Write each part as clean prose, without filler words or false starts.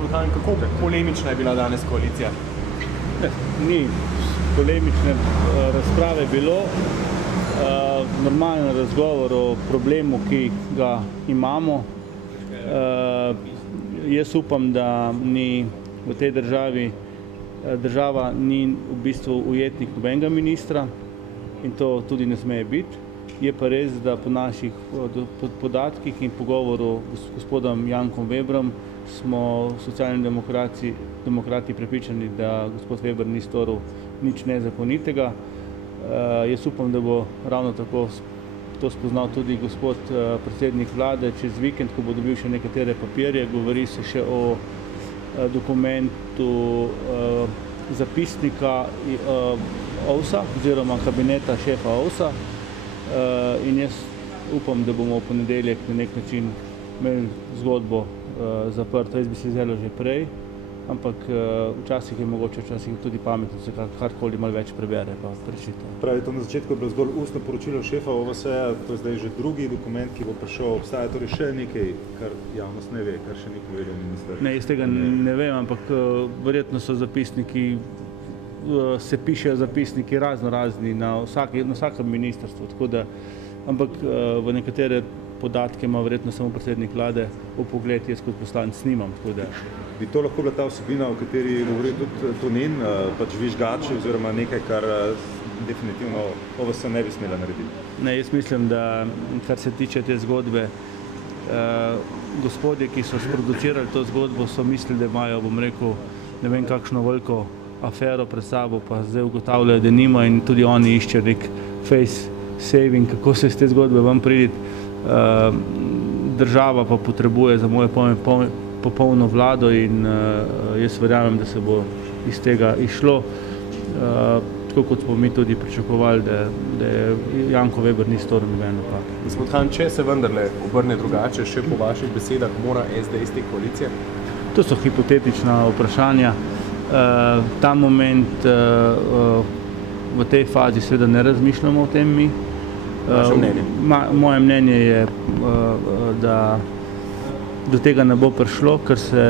Gospod Han, kako polemična je bila danes koalicija? Ni polemične razprave bilo. Normalen razgovor o problemu, ki ga imamo. Jaz upam, da ni v tej država ni v bistvu ujetnik nobenega ministra in to tudi ne sme biti. Je pa res, da po naših podatkih in pogovoru s gospodom Jankom Webrom smo Socialni demokrati prepričani, da gospod Weber ni storil nič nezakonitega. Jaz upam, da bo ravno tako to spoznal tudi gospod predsednik vlade čez vikend, ko bo dobil še nekatere papirje. Govori se še o dokumentu zapisnika OVS-a oziroma kabineta šefa OVS-a. In jaz upam, da bomo v ponedeljek na nek način imeli zgodbo zaprto. Jaz bi se vzelo že prej, ampak včasih je mogoče, včasih tudi pametno, da se karkoli malo več prebere pa prečita. Pravi, to na začetku je bilo zgolj ustno poročilo šefa OVS-a, to je zdaj že drugi dokument, ki bo prišel. Obstaja torej še nekaj, kar javnost ne ve, kar še ni povedal minister? Ne, jaz tega ne vem, ampak verjetno so zapisniki, se pišejo zapisniki razni na vsakem ministrstvu, tako da, ampak v nekatere podatke ima verjetno samo predsednik vlade vpogled, jaz kot poslanec nimam, tako da. Bi to lahko bila ta vsebina, o kateri govori tudi Tonin, pač žvižgači oziroma nekaj, kar definitivno OVS ne bi smela narediti? Ne, jaz mislim, da kar se tiče te zgodbe, gospodje, ki so sproducirali to zgodbo, so mislili, da imajo, bom rekel, ne vem kakšno veliko afero pred sabo, pa zdaj ugotavljajo, da nima in tudi oni iščejo nek face saving, kako se iz te zgodbe vam priditi. Država pa potrebuje za moje pojme popolno vlado in jaz verjamem, da se bo iz tega išlo, tako kot smo mi tudi pričakovali, da Janko Weber ni storil nobene napake. Gospod Han, če se vendarle obrne drugače, še po vaših besedah mora SD iz te koalicije? To so hipotetična vprašanja. Ta moment v tej fazi seveda ne razmišljamo o tem mi. Vaše mnenje? Moje mnenje je, da do tega ne bo prišlo, ker se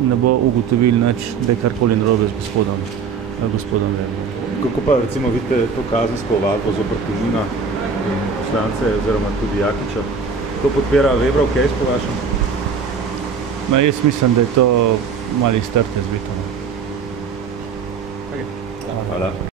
ne bo ugotovilo nič, da je karkoli narobe z gospodom Webrom. Kako pa recimo vidite to kazensko ovadbo zoper Tonina in poslance oziroma tudi Jakiča? To podpira Webrov case po vašem? Jaz mislim, da je to malo iz trte zbito. Hvala.